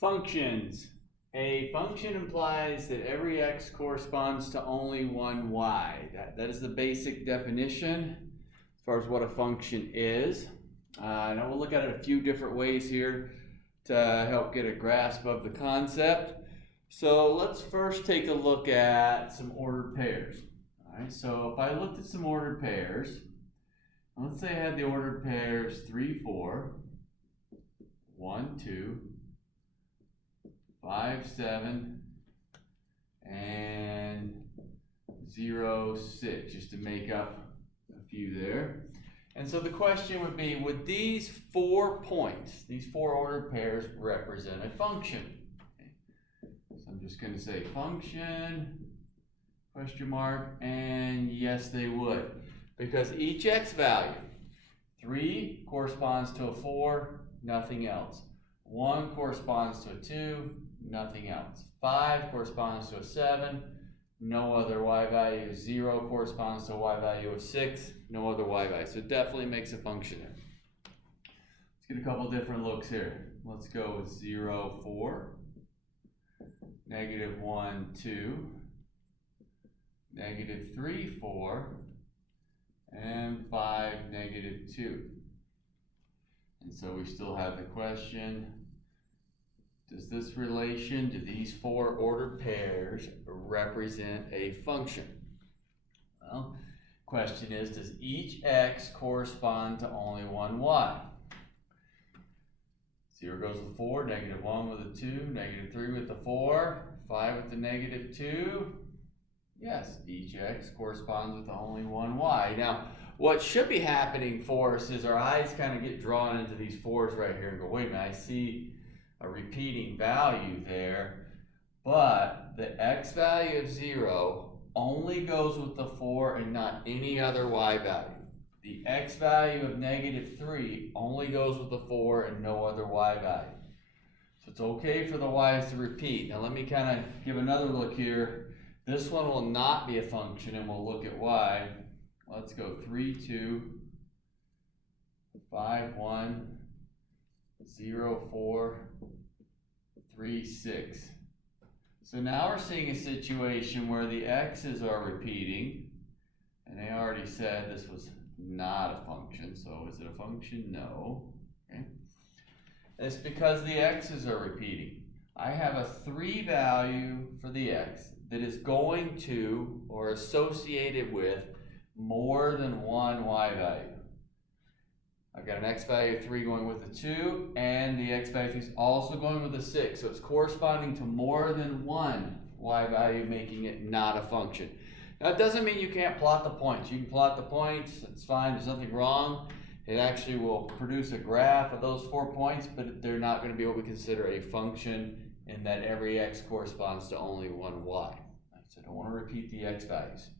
Functions. A function implies that every x corresponds to only one y. That is the basic definition as far as what a function is. Now we'll look at it a few different ways here to help get a grasp of the concept. So let's first take a look at some ordered pairs. All right, so if I looked at some ordered pairs, let's say I had the ordered pairs 3, 4, 1, 2, 5, 7, and 0, 6, just to make up a few there. And so the question would be, would these 4 points, these 4 ordered pairs, represent a function? Okay. So I'm just going to say function, question mark, and yes they would. Because each x value, 3 corresponds to a 4, nothing else. 1 corresponds to a 2, nothing else. 5 corresponds to a 7, no other y value. 0 corresponds to a y value of 6, no other y value. So it definitely makes a function there. Let's get a couple different looks here. Let's go with 0, 4, negative 1, 2, negative 3, 4, and 5, negative 2. And so we still have the question, does this relation to these 4 ordered pairs represent a function? Well, question is, does each x correspond to only one y? 0 goes with 4, negative 1 with a 2, negative 3 with the 4, 5 with the negative 2. Yes, each x corresponds with only one y. Now, what should be happening for us is our eyes kind of get drawn into these 4s right here and go, wait a minute, I see a repeating value there, but the x value of 0 only goes with the 4 and not any other y value. The x value of negative 3 only goes with the 4 and no other y value. So it's okay for the y's to repeat. Now let me kind of give another look here. This one will not be a function, and we'll look at why. Let's go 3, 2, 5, 1, 0, 4, 3, 6. So now we're seeing a situation where the x's are repeating, and they already said this was not a function. So is it a function? No. Okay. It's because the x's are repeating. I have a 3 value for the x that is going to or associated with more than one y value. I've got an x value of 3 going with a 2, and the x value is also going with a 6. So it's corresponding to more than one y value, making it not a function. Now it doesn't mean you can't plot the points. You can plot the points, it's fine, there's nothing wrong. It actually will produce a graph of those 4 points, but they're not going to be what we consider a function in that every x corresponds to only one y. So I don't want to repeat the x values.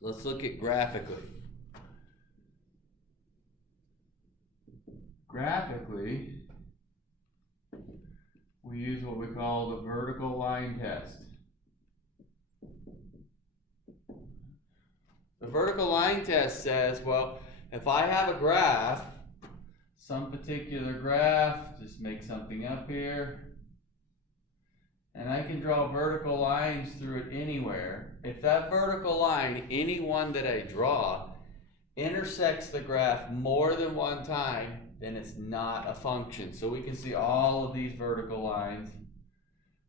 Let's look at graphically. Graphically, we use what we call the vertical line test. The vertical line test says, well, if I have a graph, some particular graph, just make something up here, and I can draw vertical lines through it anywhere. If that vertical line, any one that I draw, intersects the graph more than one time, then it's not a function. So we can see all of these vertical lines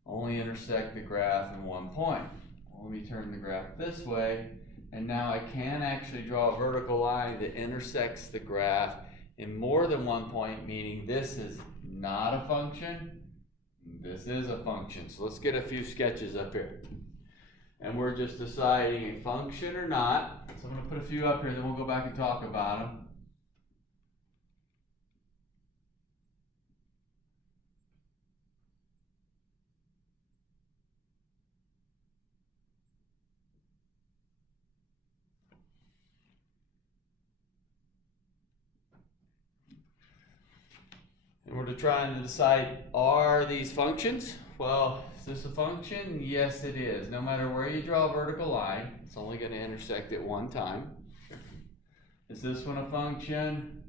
only intersect the graph in one point. Well, let me turn the graph this way, and now I can actually draw a vertical line that intersects the graph in more than one point, meaning this is not a function, this is a function. So let's get a few sketches up here. And we're just deciding a function or not. So I'm going to put a few up here, then we'll go back and talk about them. And we're trying to decide, are these functions? Well, is this a function? Yes, it is. No matter where you draw a vertical line, it's only going to intersect at one time. Is this one a function?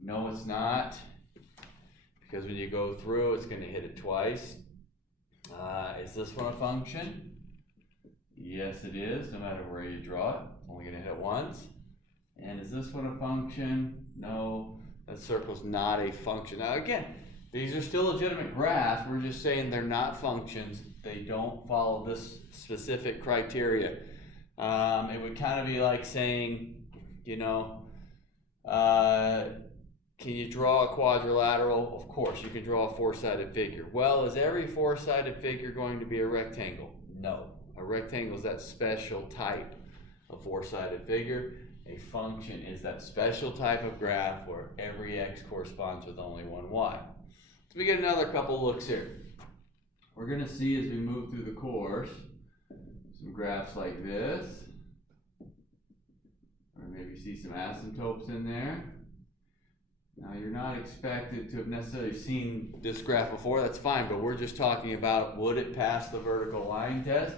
No, it's not. because when you go through, it's going to hit it twice. Is this one a function? Yes, it is, no matter where you draw it. It's only going to hit it once. And is this one a function? No, that circle's not a function. Now again, these are still legitimate graphs. We're just saying they're not functions. They don't follow this specific criteria. It would kind of be like saying, you know, can you draw a quadrilateral? Of course, you can draw a four-sided figure. Well, is every four-sided figure going to be a rectangle? No. A rectangle is that special type of four-sided figure. A function is that special type of graph where every x corresponds with only one y. So we get another couple looks here. We're going to see as we move through the course some graphs like this, or maybe see some asymptotes in there. Now you're not expected to have necessarily seen this graph before, that's fine, but we're just talking about would it pass the vertical line test?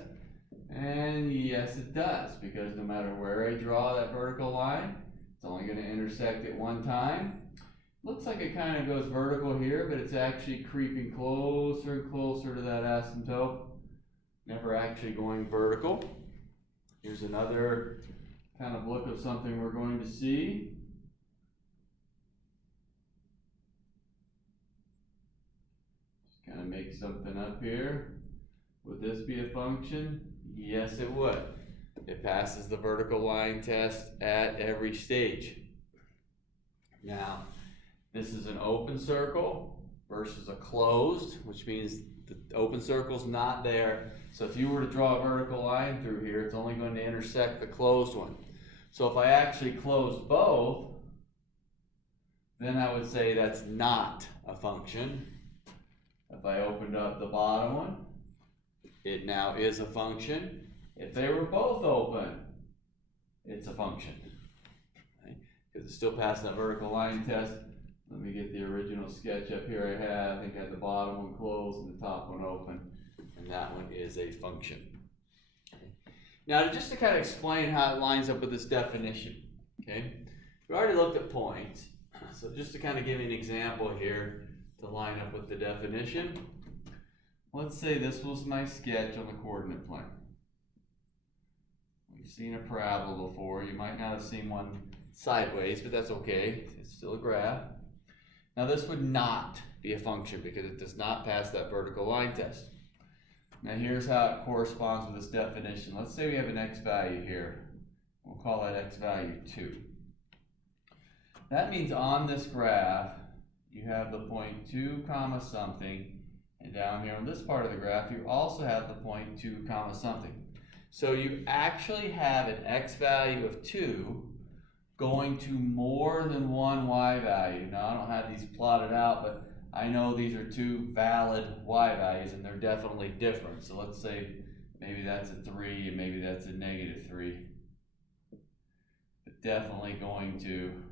And yes it does, because no matter where I draw that vertical line, it's only going to intersect at one time. Looks like it kind of goes vertical here, but it's actually creeping closer and closer to that asymptote. Never actually going vertical. Here's another kind of look of something we're going to see. Just kind of make something up here. Would this be a function? Yes, it would. It passes the vertical line test at every stage. Now, this is an open circle versus a closed, which means the open circle's not there. So if you were to draw a vertical line through here, it's only going to intersect the closed one. So if I actually closed both, then I would say that's not a function. If I opened up the bottom one, it now is a function. If they were both open, it's a function. Because it's still passing that vertical line test. Let me get the original sketch up here I had. I think I had the bottom one closed and the top one open. And that one is a function. Now, just to kind of explain how it lines up with this definition. Okay, we already looked at points. So just to kind of give you an example here to line up with the definition. Let's say this was my sketch on the coordinate plane. We've seen a parabola before. You might not have seen one sideways, but that's okay. It's still a graph. Now this would not be a function because it does not pass that vertical line test. Now here's how it corresponds with this definition. Let's say we have an x value here. We'll call that x value 2. That means on this graph, you have the point 2 comma something, and down here on this part of the graph, you also have the point 2 comma something. So you actually have an x value of 2 going to more than one y value. Now I don't have these plotted out, but I know these are two valid y values and they're definitely different. So let's say maybe that's a 3 and maybe that's a -3. But definitely going to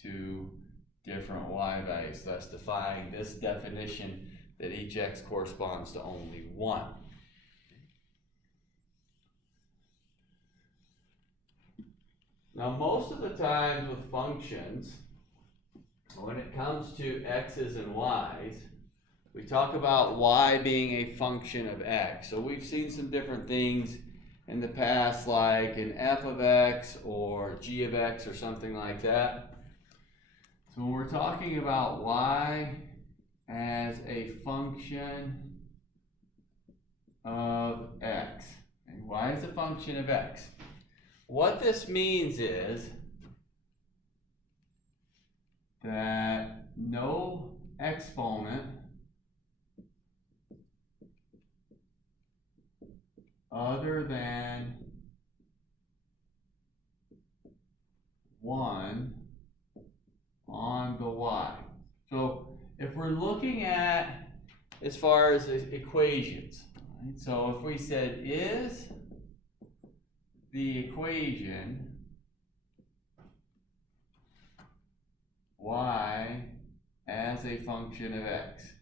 two different y values, thus defying this definition that each x corresponds to only one. Now most of the times with functions, when it comes to x's and y's, we talk about y being a function of x. So we've seen some different things in the past like an f of x or g of x or something like that. So when we're talking about y as a function of x, and y is a function of x, what this means is that no exponent other than 1 on the y. So if we're looking at as far as equations, right? So if we said is the equation y as a function of x,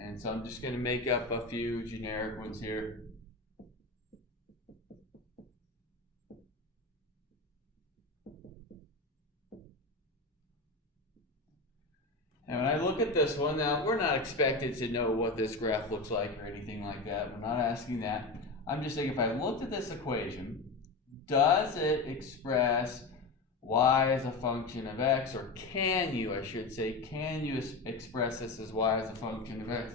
and so I'm just going to make up a few generic ones here. And when I look at this one, now we're not expected to know what this graph looks like or anything like that. We're not asking that. I'm just saying if I looked at this equation, does it express y as a function of x, or can you, I should say, can you express this as y as a function of x?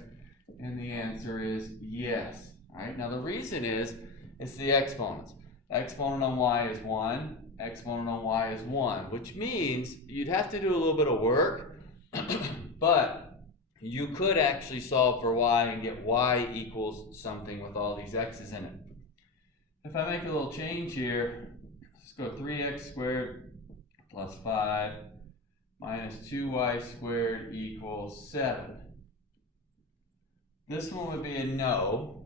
And the answer is yes. All right, now the reason is, it's the exponents. Exponent on y is 1, exponent on y is 1, which means you'd have to do a little bit of work, but you could actually solve for y and get y equals something with all these x's in it. If I make a little change here, let's go 3x squared plus 5 minus 2y squared equals 7. This one would be a no.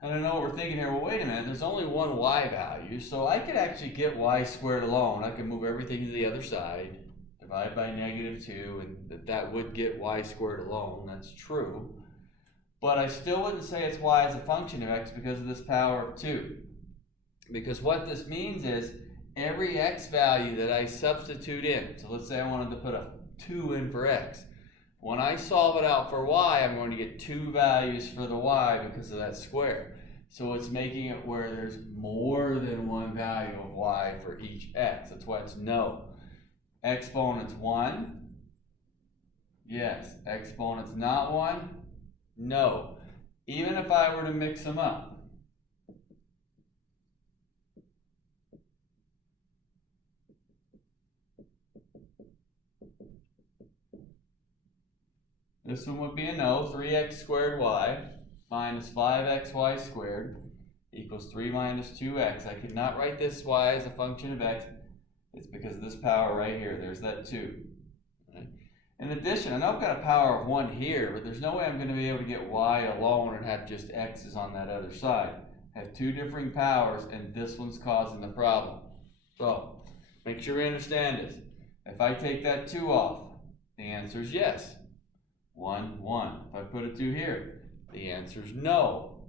And I know what we're thinking here, well, wait a minute, there's only one y value, so I could actually get y squared alone. I could move everything to the other side, divide by -2, and that would get y squared alone. That's true. But I still wouldn't say it's y as a function of x because of this power of 2. Because what this means is every x value that I substitute in, so let's say I wanted to put a 2 in for x. When I solve it out for y, I'm going to get 2 values for the y because of that square. So it's making it where there's more than one value of y for each x. That's why it's no. Exponent's 1? Yes. Exponent's not 1? No. Even if I were to mix them up. This one would be a no. 3x squared y minus 5xy squared equals 3 minus 2x. I could not write this y as a function of x. It's because of this power right here. There's that 2. Right? In addition, I know I've got a power of 1 here, but there's no way I'm going to be able to get y alone and have just x's on that other side. I have 2 differing powers, and this one's causing the problem. So, make sure we understand this. If I take that 2 off, the answer is yes. 1, 1. If I put a 2 here, the answer is no.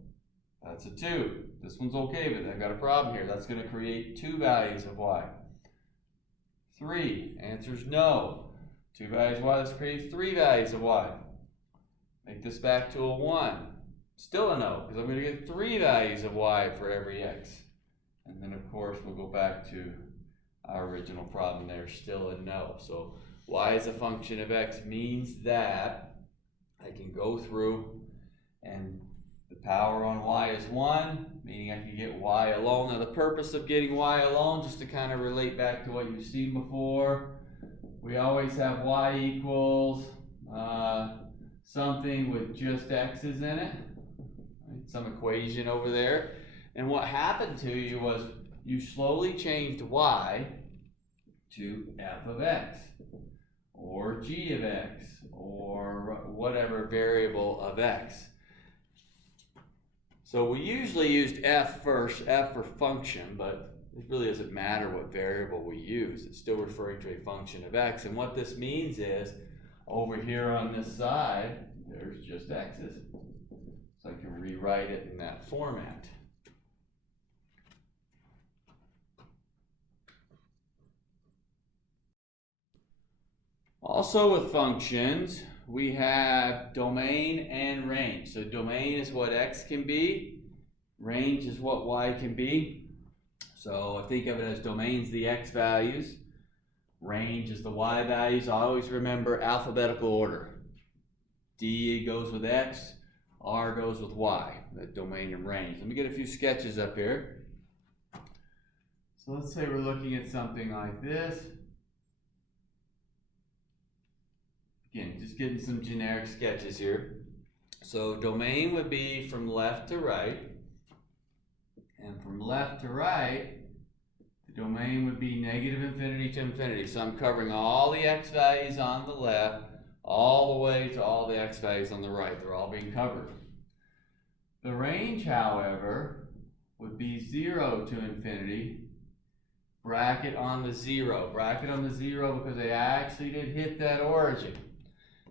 That's a 2. This one's okay, but I've got a problem here. That's going to create 2 values of y. 3. Answer is no. 2 values of y. Let's create 3 values of y. Make this back to a 1. Still a no, because I'm going to get 3 values of y for every x. And then, of course, we'll go back to our original problem there. Still a no. So y as a function of x means that I can go through and the power on y is 1, meaning I can get y alone. Now the purpose of getting y alone, just to kind of relate back to what you've seen before, we always have y equals something with just x's in it, right? Some equation over there. And what happened to you was you slowly changed y to f of x, or g of x, or whatever variable of x. So we usually used f first, f for function, but it really doesn't matter what variable we use. It's still referring to a function of x. And what this means is, over here on this side, there's just x's. So I can rewrite it in that format. Also with functions, we have domain and range. So domain is what x can be, range is what y can be. So I think of it as domain's the x values, range is the y values. I always remember alphabetical order. D goes with x, R goes with y, the domain and range. Let me get a few sketches up here. So let's say we're looking at something like this. Again, just getting some generic sketches here. So domain would be from left to right. And from left to right, the domain would be negative infinity to infinity. So I'm covering all the x values on the left, all the way to all the x values on the right. They're all being covered. The range, however, would be 0 to infinity. Bracket on the 0. Bracket on the 0 because I actually did hit that origin.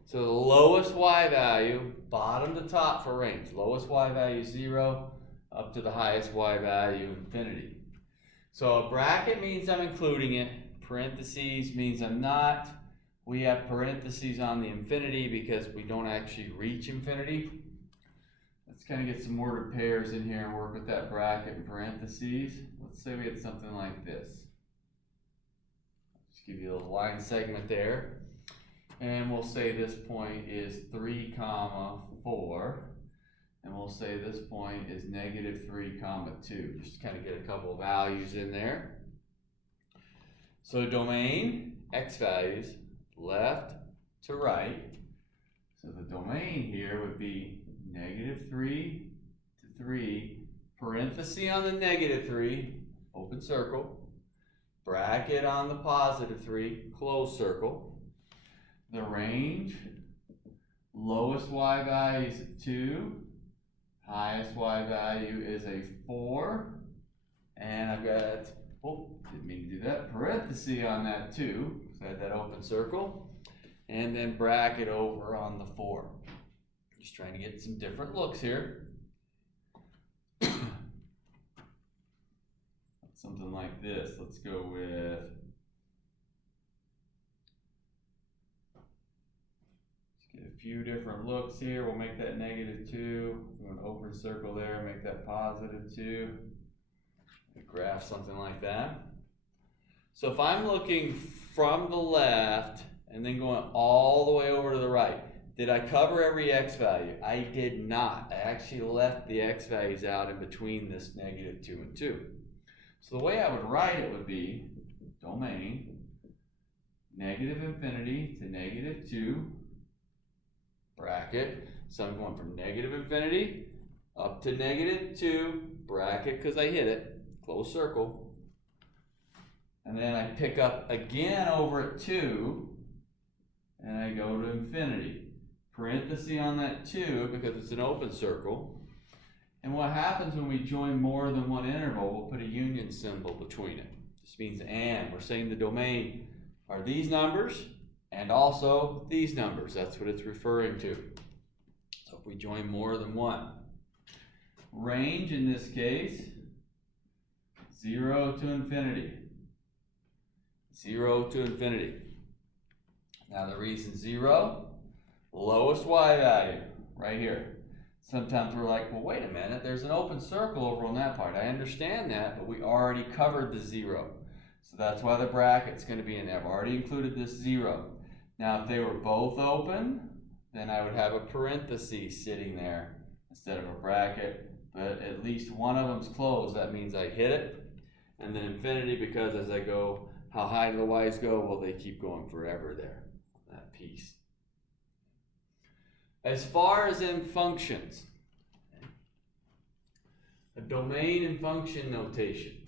So the lowest y value, bottom to top for range. Lowest y value 0 up to the highest y value infinity. So a bracket means I'm including it. Parentheses means I'm not. We have parentheses on the infinity because we don't actually reach infinity. Let's kind of get some ordered pairs in here and work with that bracket and parentheses. Let's say we had something like this. Just give you a little line segment there. And we'll say this point is 3, 4. And we'll say this point is -3, 2. Just to kind of get a couple of values in there. So domain, x values, left to right. So the domain here would be -3 to 3, parenthesis on the -3, open circle, bracket on the +3, close circle. The range, lowest y value is 2, highest y value is a 4, and I've got, oh, didn't mean to do that, parenthesis on that 2, so I had that open circle, and then bracket over on the 4. Just trying to get some different looks here. Something like this. Let's go with, let's get a few different looks here. We'll make that -2. We're going to open circle there, make that +2. Graph something like that. So if I'm looking from the left and then going all the way over to the right, did I cover every x value? I did not. I actually left the x values out in between this -2 and 2. So the way I would write it would be domain -infinity to -2 bracket. So I'm going from -infinity up to -2 bracket because I hit it, close circle. And then I pick up again over at 2 and I go to infinity. Parenthesis on that 2 because it's an open circle. And what happens when we join more than one interval, we'll put a union symbol between it. This means and. We're saying the domain are these numbers and also these numbers. That's what it's referring to. So if we join more than one. Range in this case, 0 to infinity. 0 to infinity. Now the reason 0, lowest y value, right here. Sometimes we're like, well, wait a minute, there's an open circle over on that part. I understand that, but we already covered the 0. So that's why the bracket's going to be in there. I've already included this 0. Now, if they were both open, then I would have a parenthesis sitting there instead of a bracket. But at least one of them's closed. That means I hit it. And then infinity, because as I go, how high do the y's go? Well, they keep going forever there, that piece. As far as in functions, a domain and function notation.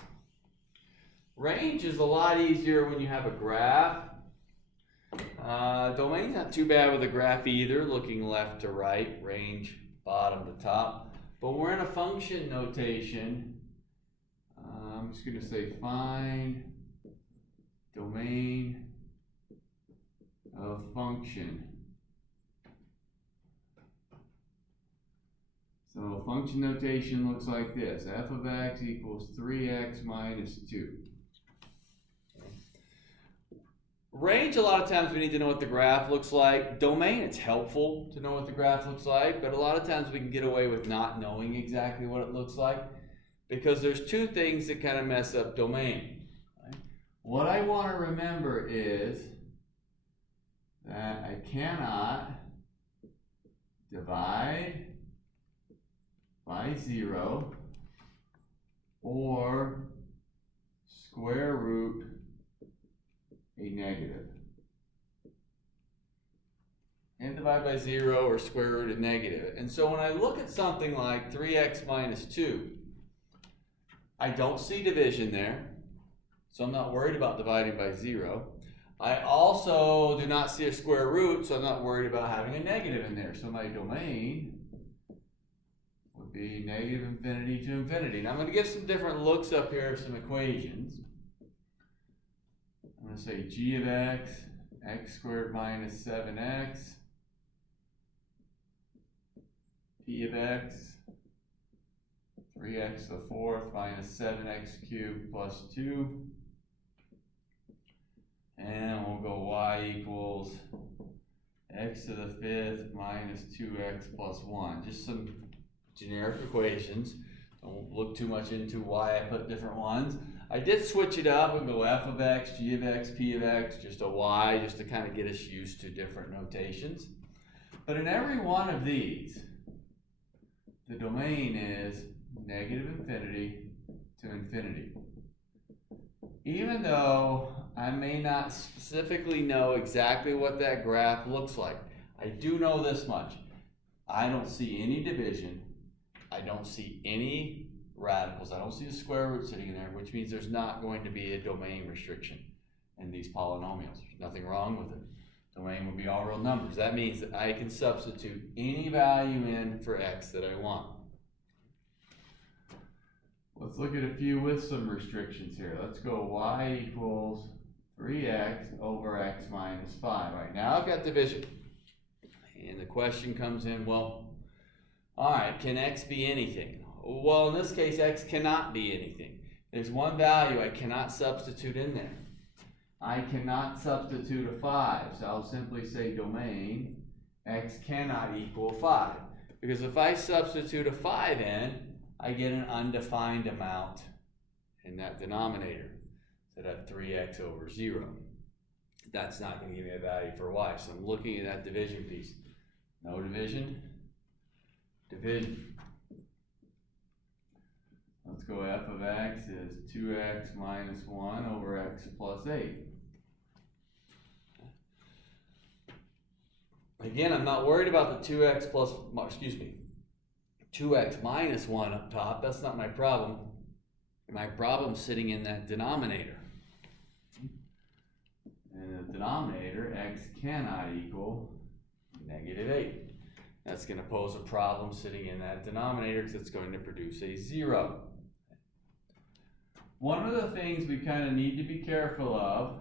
Range is a lot easier when you have a graph. Domain's not too bad with a graph either, looking left to right, range bottom to top. But we're in a function notation. I'm just going to say find domain of function. So function notation looks like this. F of x equals 3x minus 2. Range, a lot of times we need to know what the graph looks like. Domain, it's helpful to know what the graph looks like, but a lot of times we can get away with not knowing exactly what it looks like because there's two things that kind of mess up domain. Right? What I want to remember is that I cannot divide by 0 or square root a negative. And divide by 0 or square root a negative. And so when I look at something like 3x minus 2, I don't see division there, so I'm not worried about dividing by 0. I also do not see a square root, so I'm not worried about having a negative in there. So my domain would be -infinity to infinity. Now I'm going to give some different looks up here of some equations. I'm going to say g of x, x squared minus 7x, p of x, 3x to the fourth minus 7x cubed plus 2. And we'll go y equals x to the fifth minus 2x plus 1. Just some generic equations. Don't look too much into why I put different ones. I did switch it up and go f of x, g of x, p of x, just a y, just to kind of get us used to different notations. But in every one of these, the domain is negative infinity to infinity. Even though I may not specifically know exactly what that graph looks like, I do know this much. I don't see any division. I don't see any radicals. I don't see a square root sitting in there, which means there's not going to be a domain restriction in these polynomials. There's nothing wrong with it. Domain will be all real numbers. That means that I can substitute any value in for x that I want. Let's look at a few with some restrictions here. Let's go y equals 3x over x minus 5. Right now I've got division. And the question comes in, well, all right, can x be anything? Well, in this case, x cannot be anything. There's one value I cannot substitute in there. I cannot substitute a 5, so I'll simply say domain x cannot equal 5. Because if I substitute a 5 in, I get an undefined amount in that denominator. So that 3x over 0. That's not going to give me a value for y. So I'm looking at that division piece. No division. Division. Let's go f of x is 2x minus 1 over x plus 8. Again, I'm not worried about the 2x plus, 2x minus 1 up top. That's not my problem. My problem's sitting in that denominator. And the denominator, x cannot equal negative 8. That's going to pose a problem sitting in that denominator because it's going to produce a 0. One of the things we kind of need to be careful of,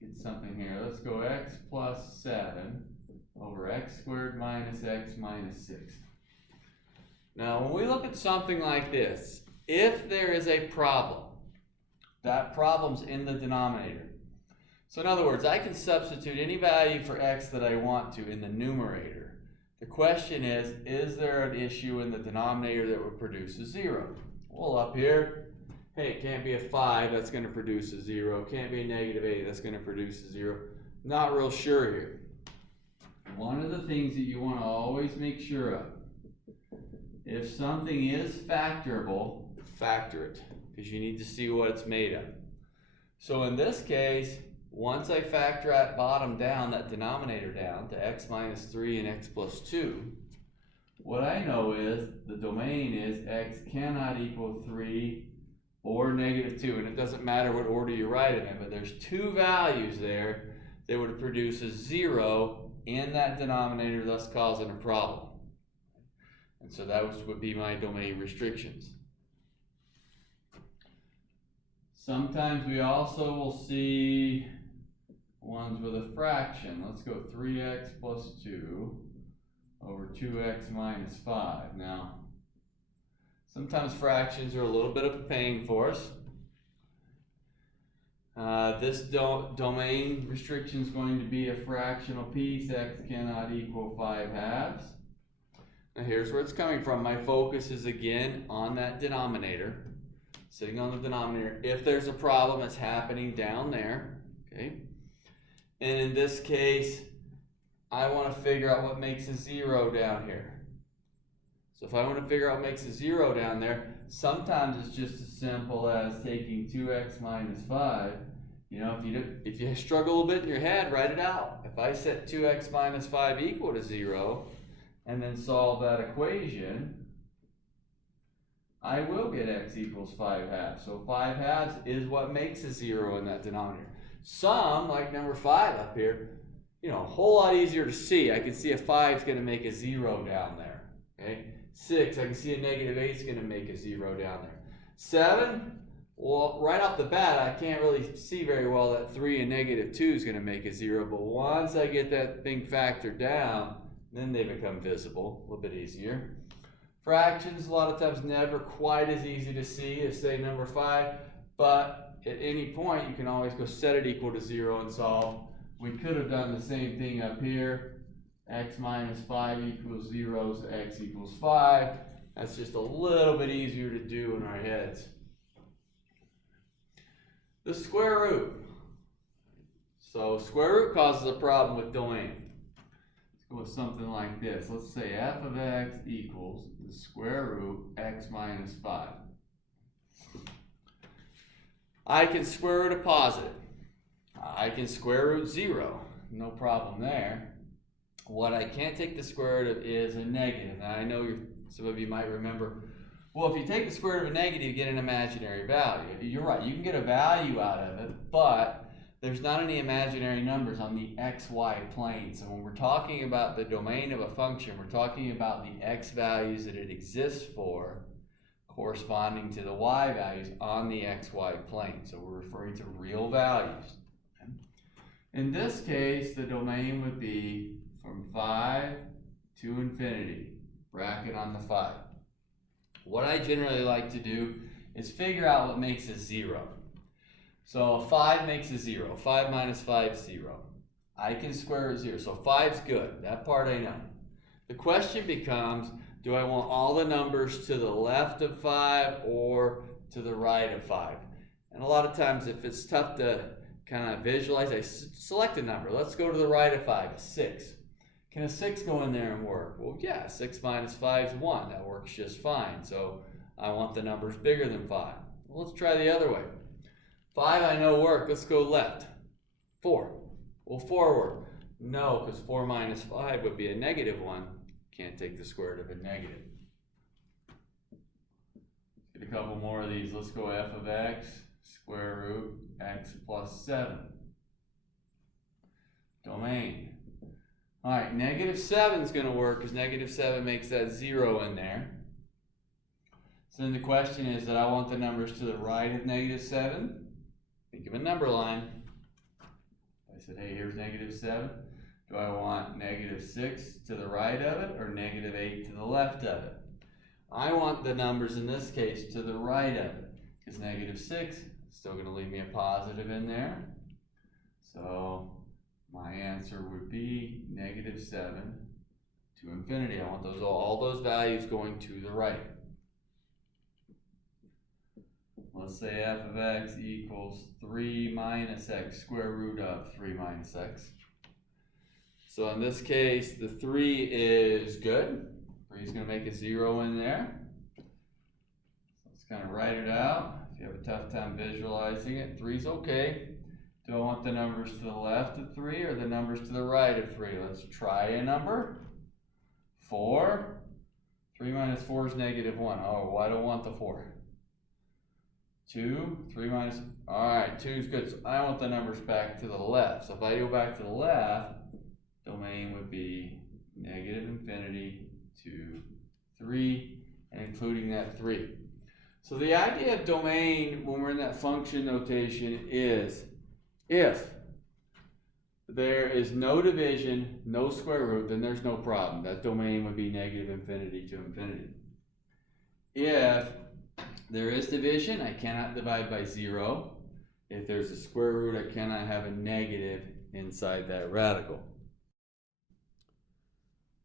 get something here, let's go x plus 7 over x squared minus x minus 6. Now, when we look at something like this, if there is a problem, that problem's in the denominator. So in other words, I can substitute any value for x that I want to in the numerator. The question is there an issue in the denominator that would produce a 0? Well, up here, hey, it can't be a 5, that's going to produce a 0. Can't be a negative 8, that's going to produce a 0. Not real sure here. One of the things that you want to always make sure of, if something is factorable, factor it, because you need to see what it's made of. So in this case, once I factor that bottom down, that denominator down to x minus 3 and x plus 2, what I know is the domain is x cannot equal 3 or negative 2. And it doesn't matter what order you write it in, but there's two values there that would produce a 0 in that denominator, thus causing a problem. And so that would be my domain restrictions. Sometimes we also will see ones with a fraction. Let's go 3x plus 2 over 2x minus 5. Now, sometimes fractions are a little bit of a pain for us. This domain restriction is going to be a fractional piece. X cannot equal 5 halves. Now here's where it's coming from. My focus is again on that denominator, sitting on the denominator. If there's a problem, it's happening down there, okay? And in this case, I want to figure out what makes a 0 down here. So if I want to figure out what makes a 0 down there, sometimes it's just as simple as taking 2x minus 5. You know, if you struggle a little bit in your head, write it out. If I set 2x minus 5 equal to 0, and then solve that equation, I will get x equals 5 halves. So 5 halves is what makes a 0 in that denominator. Some, like number 5 up here, you know, a whole lot easier to see. I can see a 5 is going to make a 0 down there. Okay? 6, I can see a negative 8 is going to make a 0 down there. 7, well, right off the bat, I can't really see very well that 3 and negative 2 is going to make a 0. But once I get that thing factored down, then they become visible, a little bit easier. Fractions, a lot of times never quite as easy to see as say number 5, but at any point you can always go set it equal to 0 and solve. We could have done the same thing up here. X minus 5 equals 0, so x equals 5. That's just a little bit easier to do in our heads. The square root. So square root causes a problem with domain. Let's go with something like this. Let's say f of x equals the square root x minus 5. I can square root a positive. I can square root 0. No problem there. What I can't take the square root of is a negative. Now I know some of you might remember, well, if you take the square root of a negative, you get an imaginary value. You're right, you can get a value out of it, but there's not any imaginary numbers on the xy plane. So when we're talking about the domain of a function, we're talking about the x values that it exists for corresponding to the y values on the xy plane. So we're referring to real values. Okay? In this case, the domain would be from 5 to infinity, bracket on the 5. What I generally like to do is figure out what makes a 0. So 5 makes a 0. 5 minus 5 is 0. I can square root 0. So 5's good. That part I know. The question becomes, do I want all the numbers to the left of 5 or to the right of 5? And a lot of times if it's tough to kind of visualize, I select a number. Let's go to the right of 5, 6. Can a 6 go in there and work? Well, yeah, 6 minus 5 is 1. That works just fine. So I want the numbers bigger than 5. Well, let's try the other way. 5 I know work. Let's go left. 4. Will 4 work? No, because 4 minus 5 would be a negative 1. Can't take the square root of a negative. Get a couple more of these. Let's go f of x square root x plus 7. Domain. All right, negative 7 is going to work because negative 7 makes that 0 in there. So then the question is that I want the numbers to the right of negative 7. Think of a number line. I said, hey, here's negative 7. Do I want negative 6 to the right of it or negative 8 to the left of it? I want the numbers in this case to the right of it because negative 6 is still going to leave me a positive in there. So my answer would be negative 7 to infinity. I want those all those values going to the right. Let's say f of x equals 3 minus x square root of 3 minus x. So in this case, the 3 is good. 3 is going to make a 0 in there. Let's kind of write it out. If you have a tough time visualizing it, 3 is okay. Do I want the numbers to the left of 3 or the numbers to the right of 3? Let's try a number. 4. 3 minus 4 is negative 1. Oh, I don't want the 4. 2. 3 minus... Alright, 2 is good. So I want the numbers back to the left. So if I go back to the left, domain would be negative infinity to 3, and including that 3. So the idea of domain when we're in that function notation is if there is no division, no square root, then there's no problem. That domain would be negative infinity to infinity. If there is division, I cannot divide by 0. If there's a square root, I cannot have a negative inside that radical.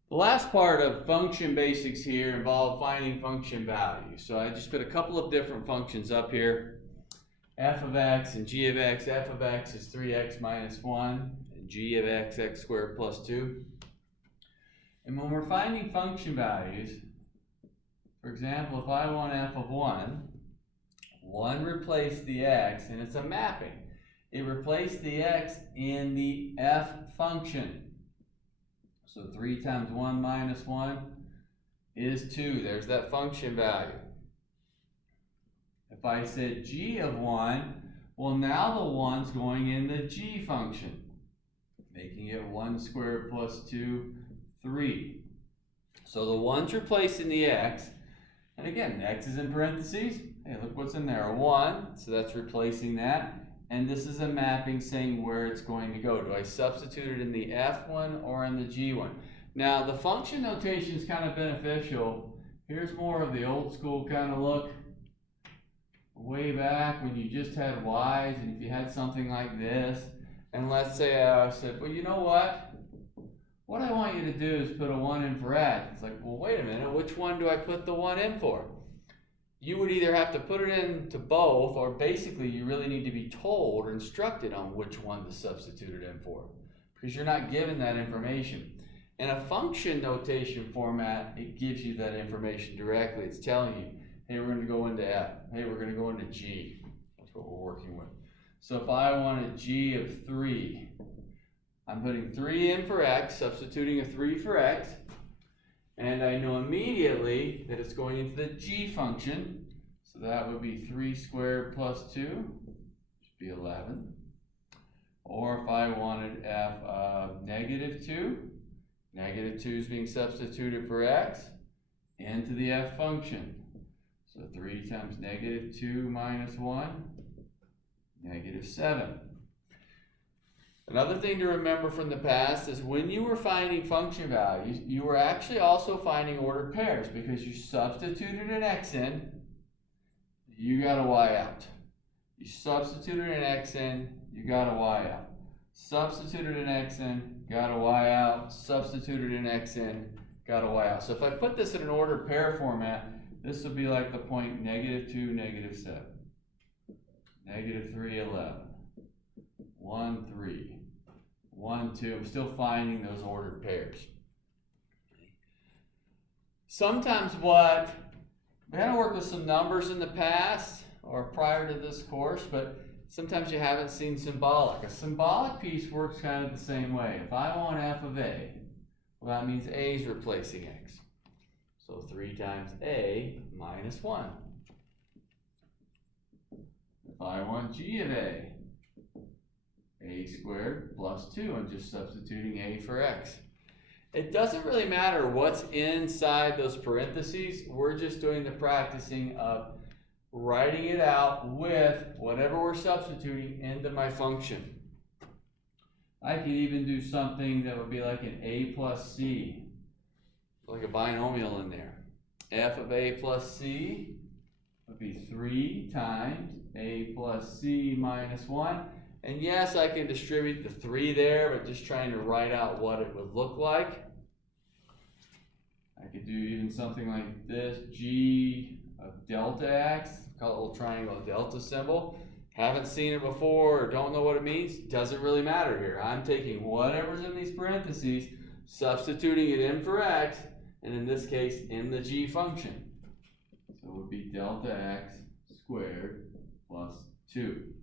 The last part of function basics here involved finding function values. So I just put a couple of different functions up here. F of x and g of x. F of x is 3x minus 1. And g of x, x squared plus 2. And when we're finding function values, for example, if I want f of 1 replace the x, and it's a mapping. It replaced the x in the f function. So 3 times 1 minus 1 is 2. There's that function value. If I said g of 1, well now the 1's going in the g function, making it 1 squared plus 2, 3. So the 1's replacing the x, and again, the x is in parentheses. Hey, look what's in there, a 1, so that's replacing that. And this is a mapping saying where it's going to go. Do I substitute it in the f one or in the g one? Now, the function notation is kind of beneficial Here's more of the old school kind of look. Way back when you just had y's, and if you had something like this, and let's say I said, well, you know what? What I want you to do is put a 1 in for x. It's like, well, wait a minute, which one do I put the 1 in for? You would either have to put it into both, or basically you really need to be told or instructed on which one to substitute it in for, because you're not given that information. In a function notation format, it gives you that information directly. It's telling you, hey, we're going to go into f. Hey, we're going to go into g. That's what we're working with. So if I want a g of 3, I'm putting 3 in for x, substituting a 3 for x, and I know immediately that it's going into the g function. So that would be 3 squared plus 2, which would be 11. Or if I wanted f of negative 2, negative 2 is being substituted for x into the f function. So 3 times negative 2 minus 1, negative 7. Another thing to remember from the past is when you were finding function values, you were actually also finding ordered pairs, because you substituted an x in, you got a y out. You substituted an x in, you got a y out. Substituted an x in, got a y out. Substituted an x in, got a y out. So if I put this in an ordered pair format, this would be like the point negative 2, negative 7. Negative 3, 11. 1, 3. 1, 2. I'm still finding those ordered pairs. Sometimes we had to work with some numbers in the past or prior to this course, but sometimes you haven't seen symbolic. A symbolic piece works kind of the same way. If I want f of a, well, that means a is replacing x. So 3 times a minus 1. If I want g of a squared plus 2, I'm just substituting a for x. It doesn't really matter what's inside those parentheses. We're just doing the practicing of writing it out with whatever we're substituting into my function. I could even do something that would be like an a plus c, like a binomial in there. F of a plus c would be 3 times a plus c minus 1. And yes, I can distribute the 3 there, but just trying to write out what it would look like. I could do even something like this, g of delta x, call it a little triangle delta symbol. Haven't seen it before or don't know what it means, doesn't really matter here. I'm taking whatever's in these parentheses, substituting it in for x, and in this case, in the g function. So it would be delta x squared plus 2.